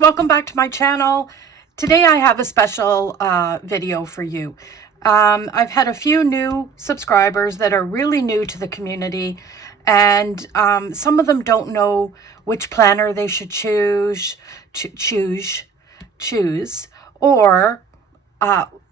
welcome back to my channel. Today I have a special video for you. I've had a few new subscribers that are really new to the community, and some of them don't know which planner they should choose, or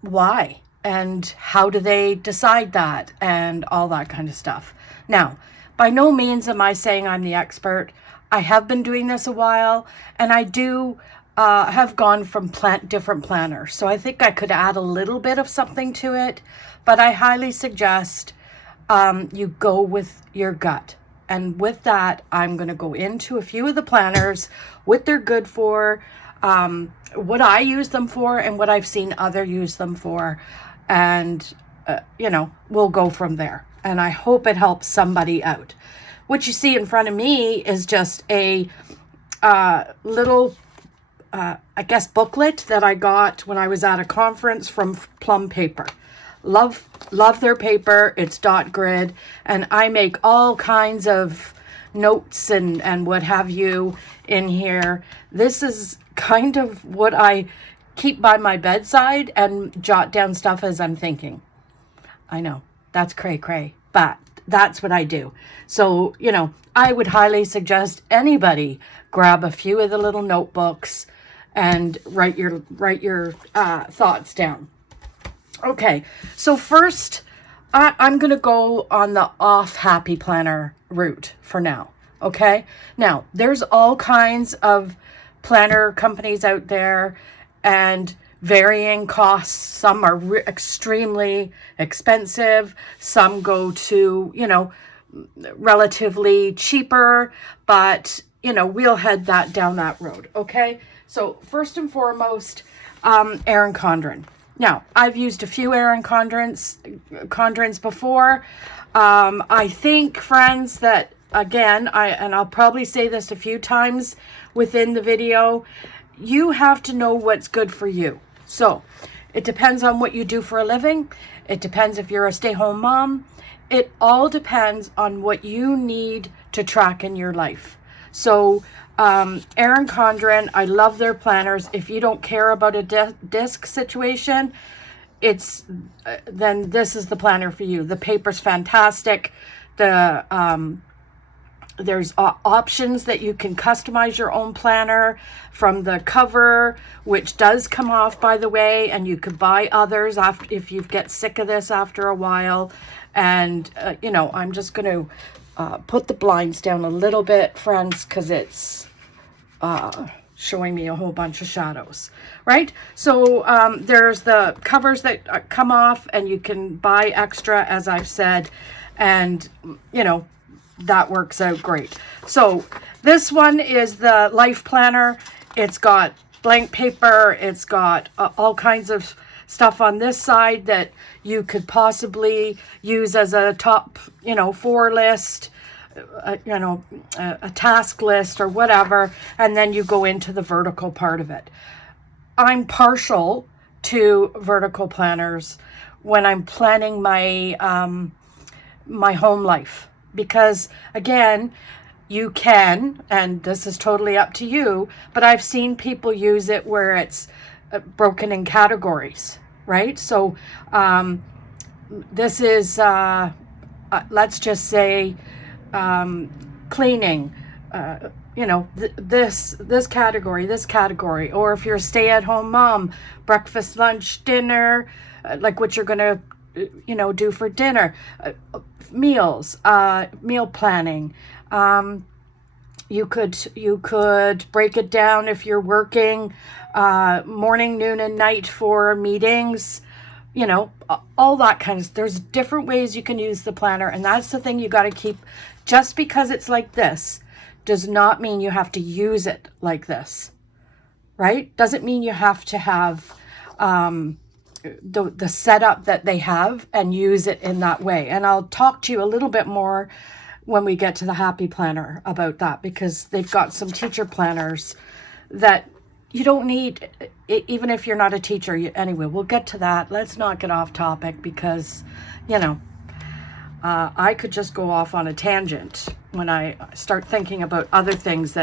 why and how do they decide that and all that kind of stuff. Now, by no means am I saying I'm the expert. I have been doing this a while, and I do have gone from different planners. So I think I could add a little bit of something to it, but I highly suggest you go with your gut. And with that, I'm going to go into a few of the planners, what they're good for, what I use them for, and what I've seen other use them for. And, we'll go from there. And I hope it helps somebody out. What you see in front of me is just a little, booklet that I got when I was at a conference from Plum Paper. Love their paper. It's dot grid, and I make all kinds of notes and what have you in here. This is kind of what I keep by my bedside and jot down stuff as I'm thinking. I know, that's cray, but that's what I do. So, I would highly suggest anybody grab a few of the little notebooks and write your thoughts down. Okay, so first, I'm going to go on the off happy planner route for now. Okay, now there's all kinds of planner companies out there and varying costs. Some are extremely expensive. Some go to, relatively cheaper, but, we'll head down that road. Okay. So first and foremost, Erin Condren. Now, I've used a few Erin Condrens before. I think, friends, that again, I'll probably say this a few times within the video, you have to know what's good for you. So it depends on what you do for a living. It depends if you're a stay-home mom. It all depends on what you need to track in your life. So Erin Condren, I love their planners. If you don't care about a disc situation, then this is the planner for you. The paper's fantastic. There's options that you can customize your own planner from the cover, which does come off, by the way, and you could buy others if you get sick of this after a while. And, I'm just going to put the blinds down a little bit, friends, because it's showing me a whole bunch of shadows, right? So there's the covers that come off, and you can buy extra, as I've said, and, that works out great. So this one is the Life Planner. It's got blank paper. It's got all kinds of stuff on this side that you could possibly use as a top, 4 list, a task list or whatever. And then you go into the vertical part of it. I'm partial to vertical planners when I'm planning my, my home life. Because again, you can, and this is totally up to you, but I've seen people use it where it's broken in categories, right? So this is, let's just say, cleaning, this category, or if you're a stay-at-home mom, breakfast, lunch, dinner, like what you're going to do for dinner, meals, meal planning. You could break it down if you're working morning, noon, and night for meetings, all that kind of, there's different ways you can use the planner. And that's the thing you got to keep. Just because it's like this does not mean you have to use it like this, right? Doesn't mean you have to have the setup that they have and use it in that way. And I'll talk to you a little bit more when we get to the Happy Planner about that, because they've got some teacher planners that you don't need, even if you're not a teacher. Anyway, we'll get to that. Let's not get off topic because, I could just go off on a tangent when I start thinking about other things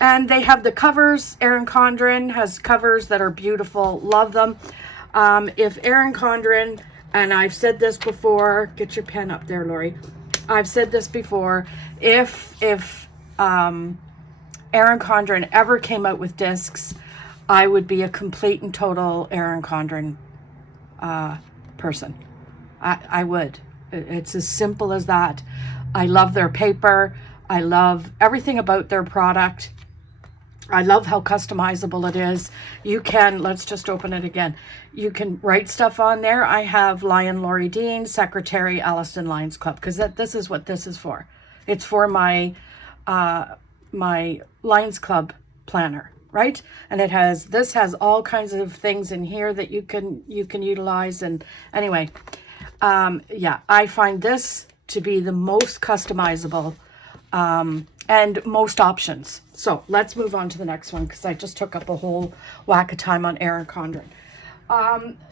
and they have the covers. Erin Condren has covers that are beautiful. Love them. If Erin Condren, and I've said this before, get your pen up there, Lorie. I've said this before. If Erin Condren ever came out with discs, I would be a complete and total Erin Condren person. I would. It's as simple as that. I love their paper. I love everything about their product. I love how customizable it is. You can, let's just open it again. You can write stuff on there. I have Lion Lorie Dean, Secretary, Alliston Lions Club, because this is what this is for. It's for my my Lions Club planner, right? And this has all kinds of things in here that you can utilize. And anyway, yeah, I find this to be the most customizable and most options. So let's move on to the next one, because I just took up a whole whack of time on Erin Condren.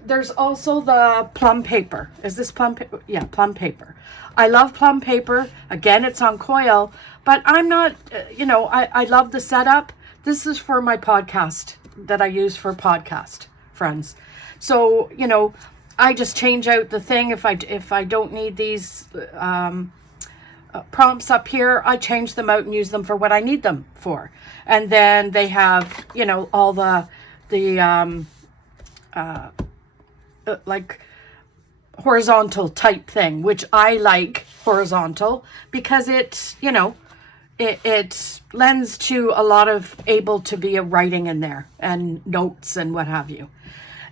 There's also the plum paper. Is this plum paper? Yeah, plum paper. I love plum paper. Again, it's on coil, but I'm not, I love the setup. This is for my podcast that I use for podcast friends. So, I just change out the thing. If I don't need these prompts up here, I change them out and use them for what I need them for. And then they have, all the like horizontal type thing, which I like horizontal because it lends to a lot of able to be a writing in there and notes and what have you.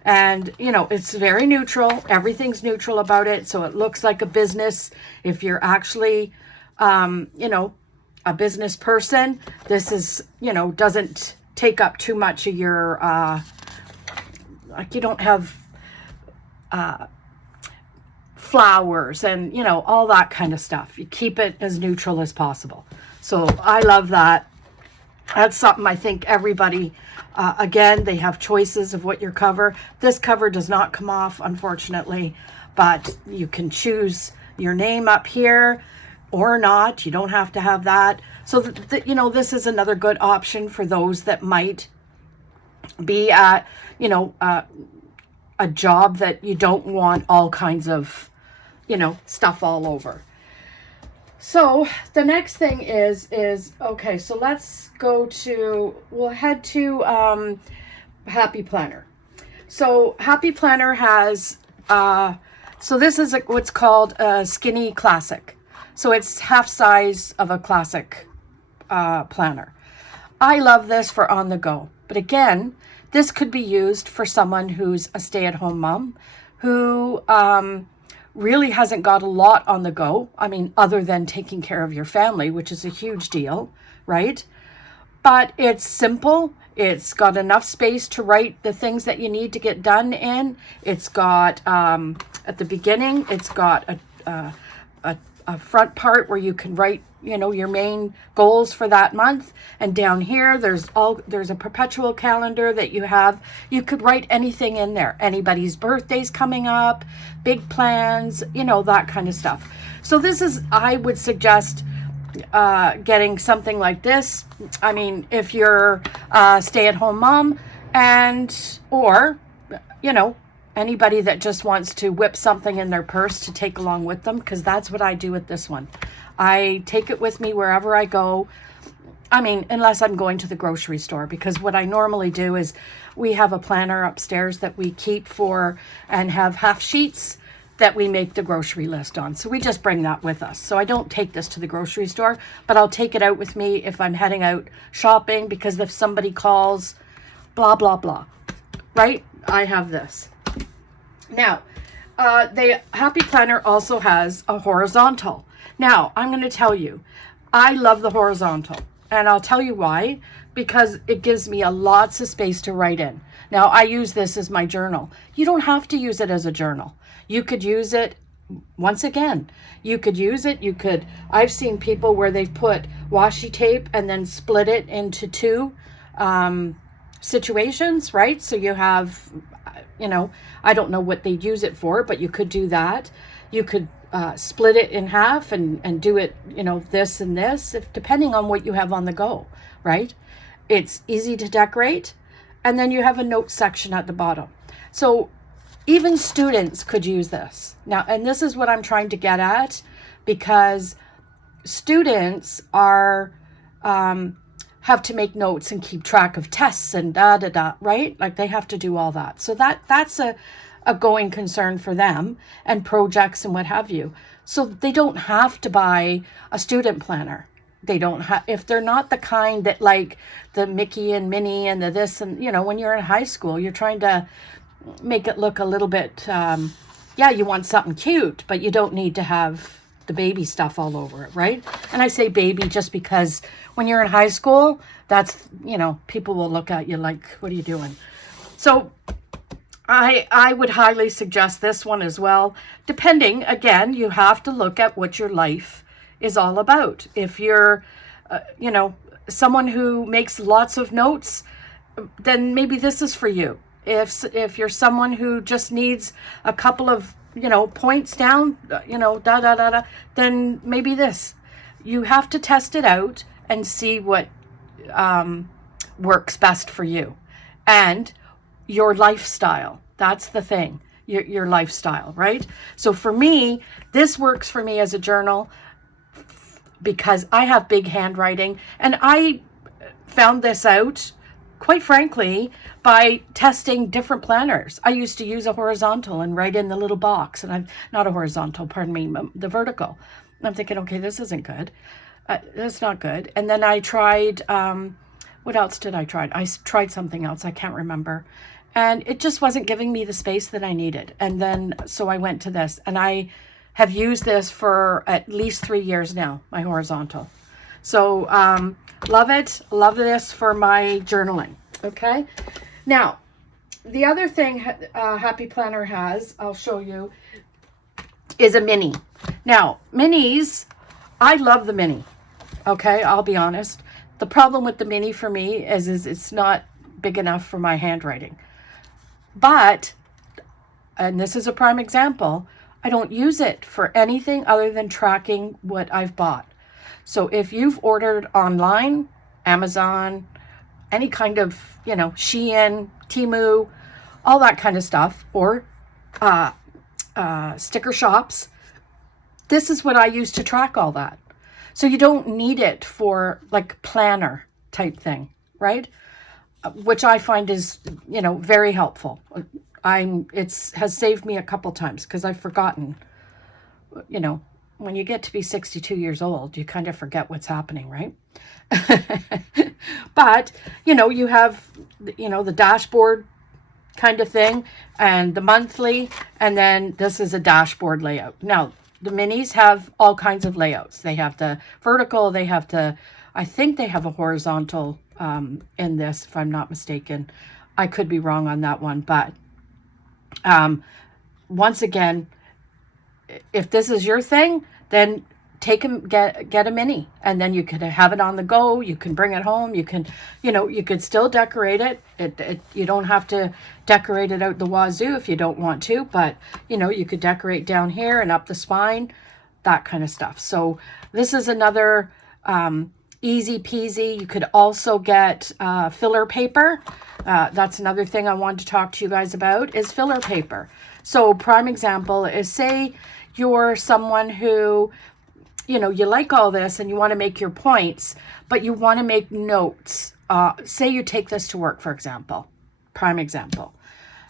And, it's very neutral. Everything's neutral about it. So it looks like a business. If you're actually, a business person, this is, doesn't take up too much of your, like you don't have flowers and, all that kind of stuff. You keep it as neutral as possible. So I love that. That's something I think everybody, again, they have choices of what your cover. This cover does not come off, unfortunately, but you can choose your name up here or not. You don't have to have that. So, this is another good option for those that might be at, a job that you don't want all kinds of, stuff all over. So the next thing is okay, so we'll head to Happy Planner. So Happy Planner has, so this is what's called a skinny classic. So it's half size of a classic planner. I love this for on the go. But again, this could be used for someone who's a stay-at-home mom who really hasn't got a lot on the go. I mean, other than taking care of your family, which is a huge deal, right? But it's simple. It's got enough space to write the things that you need to get done in. It's got, at the beginning, it's got a front part where you can write, your main goals for that month. And down here, there's a perpetual calendar that you have. You could write anything in there. Anybody's birthday's coming up, big plans, that kind of stuff. So I would suggest getting something like this. I mean, if you're a stay-at-home mom or anybody that just wants to whip something in their purse to take along with them, because that's what I do with this one. I take it with me wherever I go. I mean, unless I'm going to the grocery store, because what I normally do is we have a planner upstairs that we keep and have half sheets that we make the grocery list on. So we just bring that with us. So I don't take this to the grocery store, but I'll take it out with me if I'm heading out shopping, because if somebody calls, blah, blah, blah, right? I have this. Now, the Happy Planner also has a horizontal. Now, I'm going to tell you, I love the horizontal, and I'll tell you why, because it gives me lots of space to write in. Now, I use this as my journal. You don't have to use it as a journal. You could use it, once again, I've seen people where they've put washi tape and then split it into two situations, right? So you have, I don't know what they'd use it for, but you could do that. You could split it in half and do it, this and this, if depending on what you have on the go, right? It's easy to decorate. And then you have a note section at the bottom. So even students could use this. Now, and this is what I'm trying to get at, because students are, have to make notes and keep track of tests and right? Like they have to do all that. So that's a going concern for them, and projects and what have you. So they don't have to buy a student planner. They don't have, if they're not the kind that like the Mickey and Minnie and the this, and when you're in high school, you're trying to make it look a little bit, you want something cute, but you don't need to have the baby stuff all over it, right? And I say baby just because when you're in high school, that's, people will look at you like, what are you doing? So I would highly suggest this one as well. Depending, again, you have to look at what your life is all about. If you're, someone who makes lots of notes, then maybe this is for you. If you're someone who just needs a couple of, points down, then maybe this. You have to test it out and see what works best for you and your lifestyle. That's the thing, your lifestyle, right? So for me, this works for me as a journal because I have big handwriting, and I found this out, quite frankly, by testing different planners. I used to use a horizontal and write in the little box, and I'm not a horizontal, pardon me, the vertical. And I'm thinking, okay, this isn't good. That's not good. And then I tried, what else did I try? I tried something else. I can't remember. And it just wasn't giving me the space that I needed. And then, so I went to this, and I have used this for at least 3 years now, my horizontal. So, love it. Love this for my journaling. Okay. Now, the other thing Happy Planner has, I'll show you, is a mini. Now, minis, I love the mini. Okay. I'll be honest. The problem with the mini for me is it's not big enough for my handwriting. But, and this is a prime example, I don't use it for anything other than tracking what I've bought. So if you've ordered online, Amazon, any kind of, Shein, Temu, all that kind of stuff, or sticker shops, this is what I use to track all that. So you don't need it for like planner type thing, right? Which I find is, very helpful. Has saved me a couple times because I've forgotten, when you get to be 62 years old, you kind of forget what's happening, right? But, you have, the dashboard kind of thing and the monthly, and then this is a dashboard layout. Now, the minis have all kinds of layouts. They have the vertical, I think they have a horizontal in this, if I'm not mistaken. I could be wrong on that one, but once again, if this is your thing, then get a mini, and then you could have it on the go. You can bring it home. You can, you could still decorate it. You don't have to decorate it out the wazoo if you don't want to, but you could decorate down here and up the spine, that kind of stuff. So this is another easy peasy. You could also get filler paper. That's another thing I wanted to talk to you guys about is filler paper. So prime example is, say you're someone who, you like all this and you want to make your points, but you want to make notes. Say you take this to work, for example, prime example.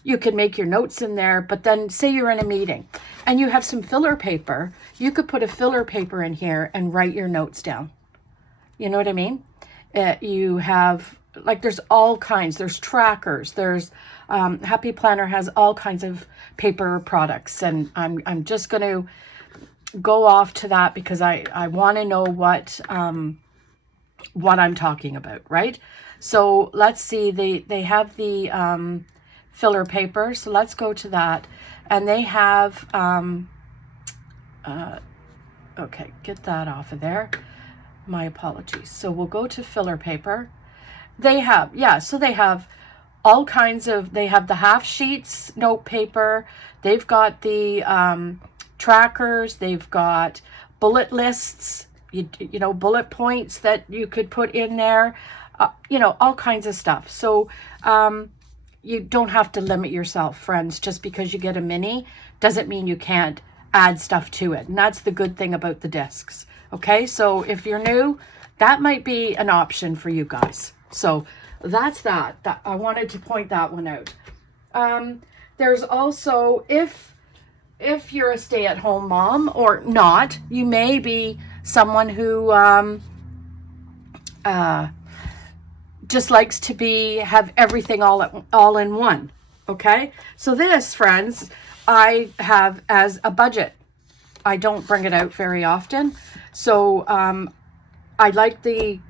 You can make your notes in there, but then say you're in a meeting and you have some filler paper. You could put a filler paper in here and write your notes down. You know what I mean? You have, like, there's all kinds. There's trackers. There's Happy Planner has all kinds of paper products, and I'm just going to go off to that because I want to know what I'm talking about, right? So let's see. They have the filler paper. So let's go to that, and they have okay, get that off of there. My apologies. So we'll go to filler paper. They have, so they have all kinds of, they have the half sheets note paper. They've got the trackers, they've got bullet lists, you know, bullet points that you could put in there, you know, all kinds of stuff. So you don't have to limit yourself, friends. Just because you get a mini doesn't mean you can't add stuff to it. And that's the good thing about the discs. Okay, so if you're new, that might be an option for you guys. So that's that. I wanted to point that one out. There's also, if you're a stay-at-home mom or not, you may be someone who just likes to have everything all in one. Okay, so this, friends, I have as a budget. I don't bring it out very often, so I like the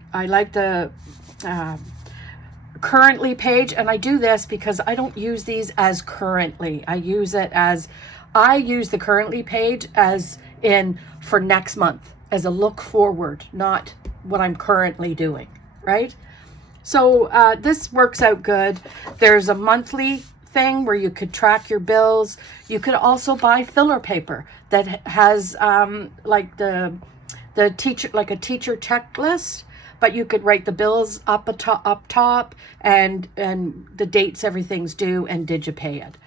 currently page, and I do this because I don't use these as currently. I use the currently page as in for next month, as a look forward, not what I'm currently doing, right? So this works out good. There's a monthly thing where you could track your bills. You could also buy filler paper that has like the teacher, like a teacher checklist, but you could write the bills up top and the dates everything's due and did you pay it,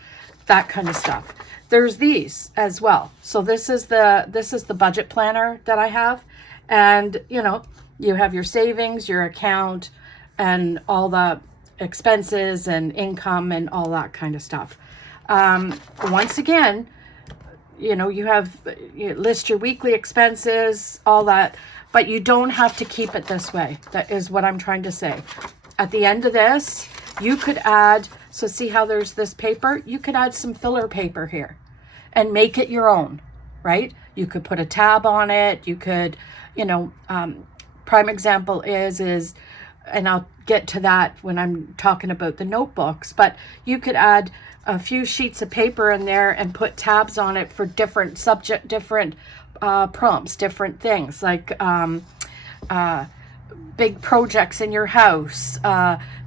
that kind of stuff. There's these as well. So this is the budget planner that I have, and you know, you have your savings, your account, and all the expenses and income and all that kind of stuff. Once again, you know, you list your weekly expenses, all that, but you don't have to keep it this way. That is what I'm trying to say. At the end of this, you could add, so see how there's this paper? You could add some filler paper here and make it your own, right? You could put a tab on it. You could, you know, prime example is, and I'll get to that when I'm talking about the notebooks, but you could add a few sheets of paper in there and put tabs on it for different subject, different prompts, different things like big projects in your house,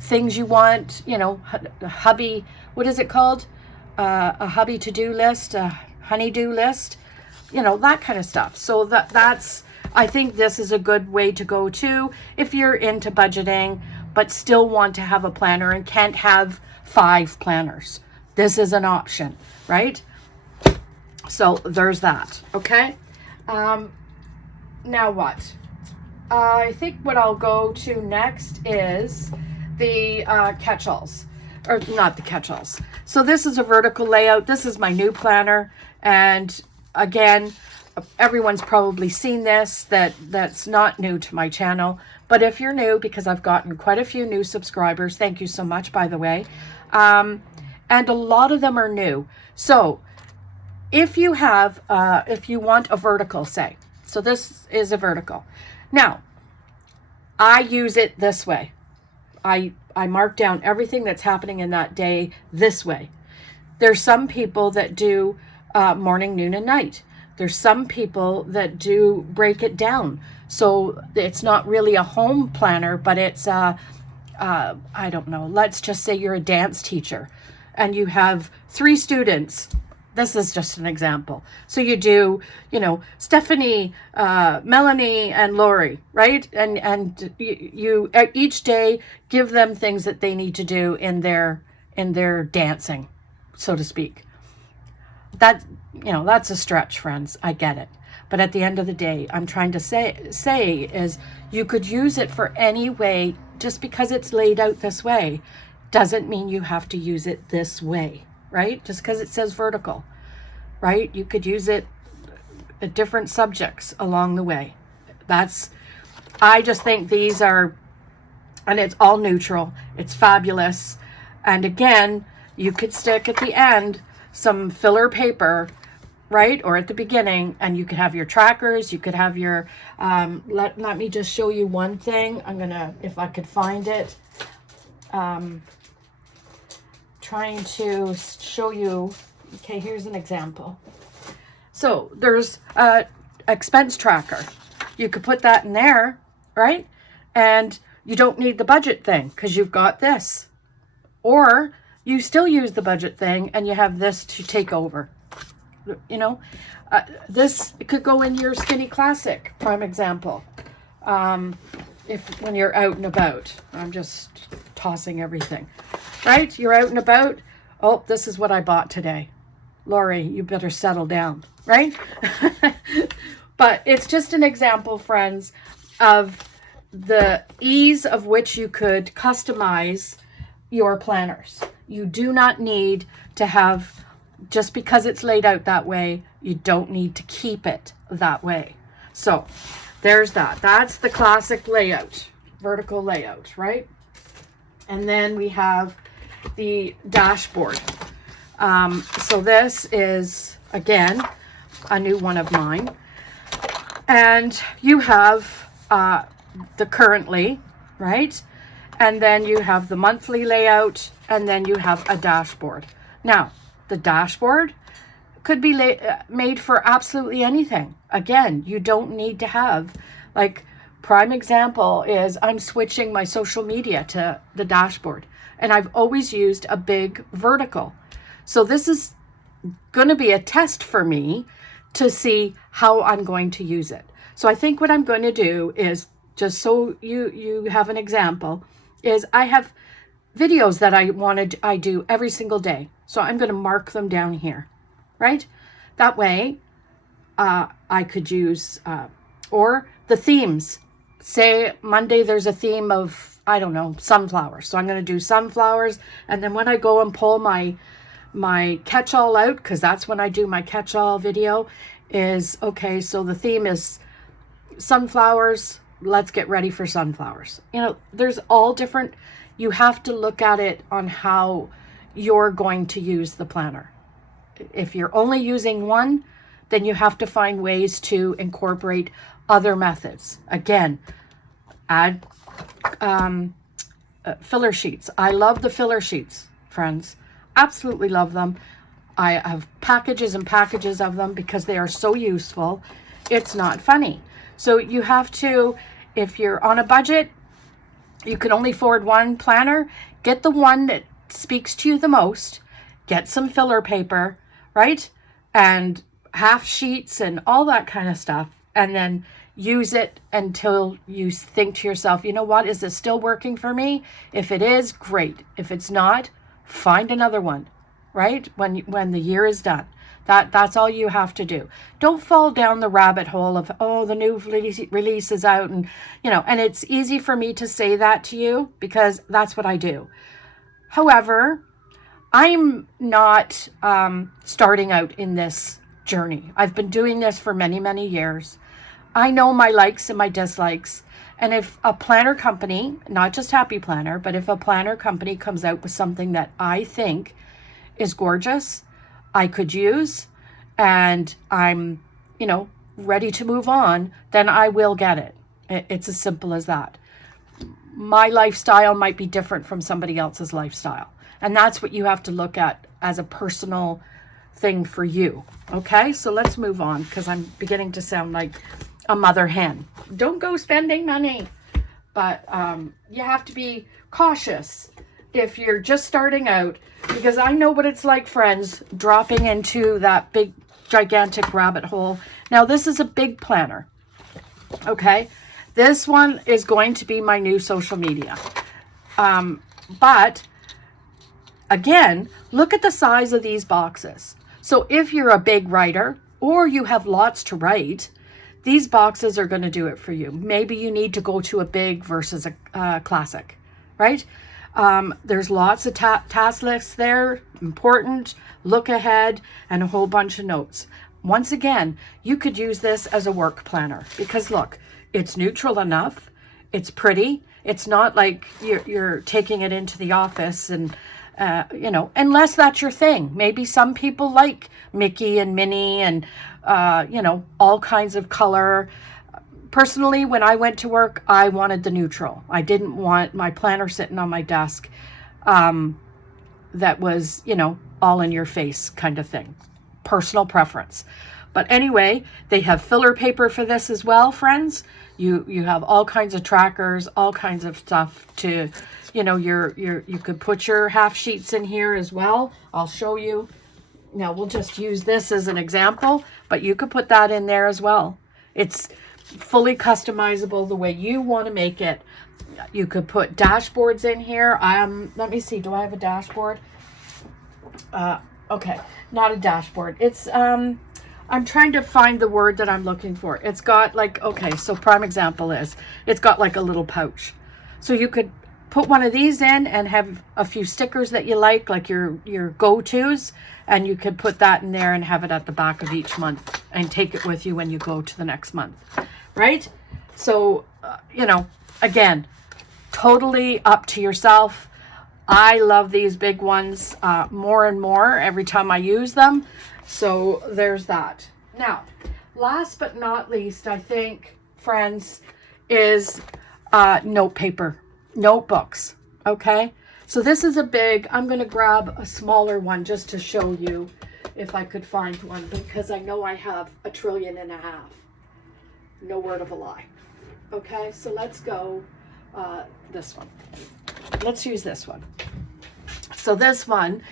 things you want, you know, hubby, what is it called? A hubby to-do list, a honey-do list, you know, that kind of stuff. So that's, I think this is a good way to go too if you're into budgeting but still want to have a planner and can't have 5 planners. This is an option, right? So there's that. Okay. Now what? I think what I'll go to next is the catch-alls, or not the catch-alls. So this is a vertical layout. This is my new planner, and again, everyone's probably seen this. That's not new to my channel, but if you're new, because I've gotten quite a few new subscribers, thank you so much, by the way, and a lot of them are new. So if you have, if you want a vertical, say, so this is a vertical. Now, I use it this way. I mark down everything that's happening in that day this way. There's some people that do morning, noon, and night. There's some people that do break it down. So it's not really a home planner, but it's, I don't know, let's just say you're a dance teacher and you have 3 students. This is just an example. So you do, you know, Stephanie, Melanie, and Lorie, right? And you each day give them things that they need to do in their dancing, so to speak. That, you know, that's a stretch, friends. I get it. But at the end of the day, I'm trying to say is you could use it for any way. Just because it's laid out this way doesn't mean you have to use it this way, right? Just because it says vertical, right? You could use it at different subjects along the way. I just think these are, and it's all neutral. It's fabulous. And again, you could stick at the end some filler paper, right? Or at the beginning, and you could have your trackers, you could have your, let me just show you one thing. I'm gonna, if I could find it, trying to show you, okay, here's an example. So there's a expense tracker. You could put that in there, right? And you don't need the budget thing because you've got this. Or you still use the budget thing and you have this to take over. you know, this could go in your skinny classic, prime example. If when you're out and about, I'm just tossing everything, right? You're out and about. Oh, this is what I bought today. Lorie, you better settle down, right? But it's just an example, friends, of the ease of which you could customize your planners. You do not need to have, just because it's laid out that way, you don't need to keep it that way. So there's that. That's the classic layout, vertical layout, right? And then we have the dashboard. So this is, again, a new one of mine. And you have the currently, right? And then you have the monthly layout, and then you have a dashboard. Now, the dashboard could be made for absolutely anything. Again, you don't need to have, like, prime example is I'm switching my social media to the dashboard, and I've always used a big vertical. So this is going to be a test for me to see how I'm going to use it. So I think what I'm going to do is, just so you have an example, is I have videos that I do every single day. So I'm going to mark them down here, right? That way I could use, or the themes. Say Monday there's a theme of, I don't know, sunflowers. So I'm going to do sunflowers. And then when I go and pull my catch-all out, because that's when I do my catch-all video, is, okay, so the theme is sunflowers. Let's get ready for sunflowers. You know, there's all different, you have to look at it on how you're going to use the planner. If you're only using one, then you have to find ways to incorporate other methods. Again, add filler sheets. I love the filler sheets, friends. Absolutely love them. I have packages and packages of them because they are so useful. It's not funny. So you have to, if you're on a budget, you can only afford one planner, get the one that speaks to you the most, get some filler paper, right? And half sheets and all that kind of stuff. And then use it until you think to yourself, you know what, is this still working for me? If it is, great. If it's not, find another one, right? When the year is done. That's all you have to do. Don't fall down the rabbit hole of, oh, the new release is out, and, you know, and it's easy for me to say that to you because that's what I do. However, I'm not starting out in this journey. I've been doing this for many, many years. I know my likes and my dislikes. And if a planner company, not just Happy Planner, but if a planner company comes out with something that I think is gorgeous, I could use, and I'm, you know, ready to move on, then I will get it. It's as simple as that. My lifestyle might be different from somebody else's lifestyle. And that's what you have to look at as a personal thing for you. Okay, so let's move on because I'm beginning to sound like a mother hen. Don't go spending money, but you have to be cautious if you're just starting out, because I know what it's like, friends, dropping into that big gigantic rabbit hole. Now this is a big planner. Okay, this one is going to be my new social media, but again, look at the size of these boxes. So if you're a big writer or you have lots to write, these boxes are going to do it for you. Maybe you need to go to a big versus a classic, right? There's lots of task lists there, important, look ahead, and a whole bunch of notes. Once again, you could use this as a work planner because look, it's neutral enough, it's pretty, it's not like you're taking it into the office and you know, unless that's your thing. Maybe some people like Mickey and Minnie and you know, all kinds of color. Personally, when I went to work, I wanted the neutral. I didn't want my planner sitting on my desk that was, you know, all in your face kind of thing. Personal preference. But anyway, they have filler paper for this as well, friends. You have all kinds of trackers, all kinds of stuff to, you know, you could put your half sheets in here as well. I'll show you. Now we'll just use this as an example, but you could put that in there as well. It's fully customizable the way you want to make it. You could put dashboards in here. Let me see, do I have a dashboard? Okay, not a dashboard. It's I'm trying to find the word that I'm looking for. It's got like, okay, so prime example is it's got like a little pouch. So you could put one of these in and have a few stickers that you like your go-tos, and you could put that in there and have it at the back of each month and take it with you when you go to the next month, right? So, you know, again, totally up to yourself. I love these big ones more and more every time I use them. So there's that. Now, last but not least, I think, friends, is note paper, notebooks. Okay, so this is a big, I'm going to grab a smaller one just to show you if I could find one, because I know I have 1.5 trillion. No word of a lie. Okay, so let's go this one. Let's use this one. So this one,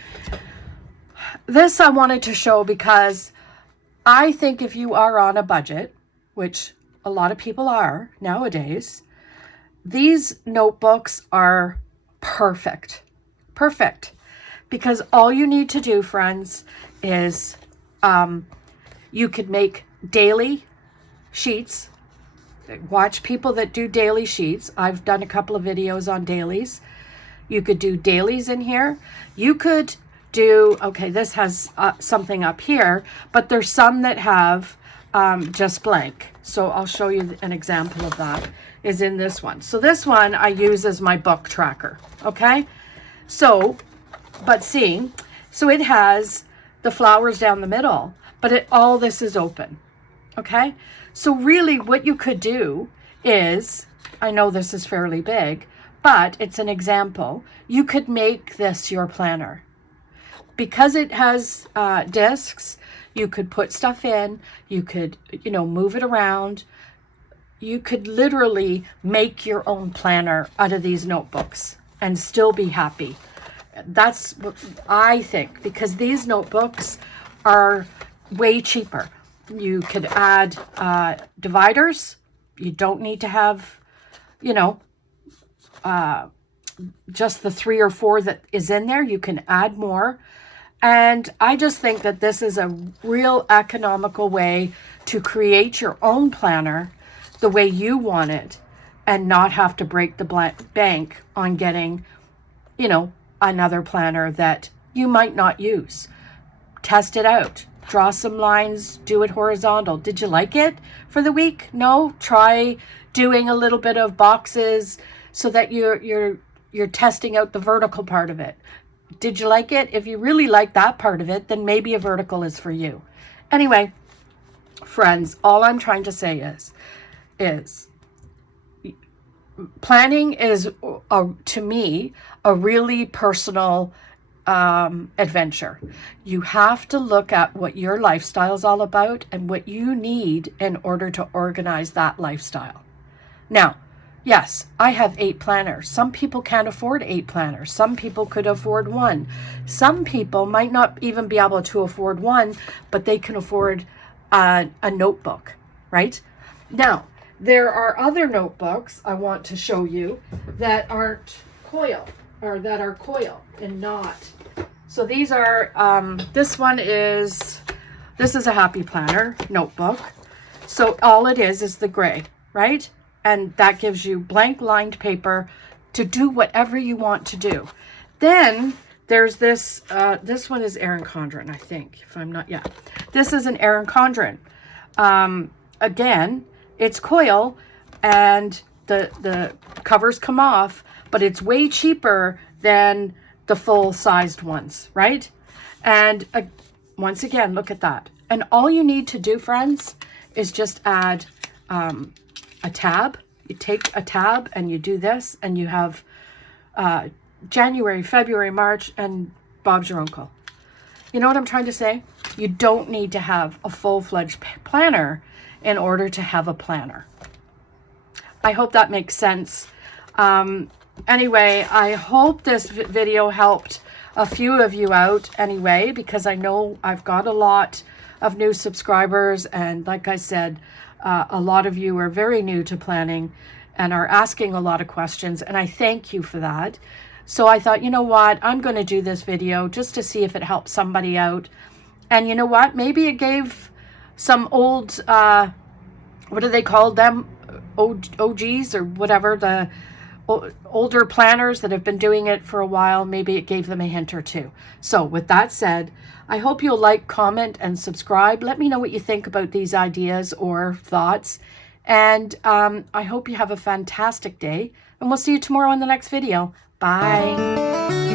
this I wanted to show because I think if you are on a budget, which a lot of people are nowadays, these notebooks are perfect. Perfect. Because all you need to do, friends, is you could make daily sheets. Watch people that do daily sheets. I've done a couple of videos on dailies. You could do dailies in here. You could do, okay, this has something up here, but there's some that have just blank. So I'll show you an example of that is in this one. So this one I use as my book tracker, okay? So, but see, so it has the flowers down the middle, but all this is open, okay? So really what you could do is, I know this is fairly big, but it's an example. You could make this your planner. Because it has discs, you could put stuff in, you could, you know, move it around. You could literally make your own planner out of these notebooks and still be happy. That's what I think, because these notebooks are way cheaper. You could add dividers. You don't need to have, you know, just the 3 or 4 that is in there. You can add more. And I just think that this is a real economical way to create your own planner the way you want it and not have to break the bank on getting, you know, another planner that you might not use. Test it out. Draw some lines, do it horizontal. Did you like it for the week? No? Try doing a little bit of boxes so that you're testing out the vertical part of it. Did you like it? If you really like that part of it, then maybe a vertical is for you. Anyway, friends, all I'm trying to say is planning is, to me, a really personal adventure. You have to look at what your lifestyle is all about and what you need in order to organize that lifestyle. Now, yes, I have 8 planners. Some people can't afford 8 planners. Some people could afford 1. Some people might not even be able to afford 1, but they can afford a notebook, right? Now, there are other notebooks I want to show you that aren't coil, or that are coil and not. So these are, this is a happy planner notebook. So all it is the gray, right? And that gives you blank lined paper to do whatever you want to do. Then there's this, this one is Erin Condren, I think, if I'm not, yeah. This is an Erin Condren. Again, it's coil and the covers come off, but it's way cheaper than the full-sized ones, right? And once again, look at that. And all you need to do, friends, is just add a tab. You take a tab and you do this, and you have January, February, March, and Bob's your uncle. You know what I'm trying to say? You don't need to have a full-fledged planner in order to have a planner. I hope that makes sense. Anyway, I hope this video helped a few of you out anyway, because I know I've got a lot of new subscribers. And like I said, a lot of you are very new to planning and are asking a lot of questions. And I thank you for that. So I thought, you know what, I'm going to do this video just to see if it helps somebody out. And you know what, maybe it gave some old, what do they call them? OGs or whatever, the older planners that have been doing it for a while, maybe it gave them a hint or two. So with that said, I hope you'll like, comment, and subscribe. Let me know what you think about these ideas or thoughts. And I hope you have a fantastic day. And we'll see you tomorrow in the next video. Bye.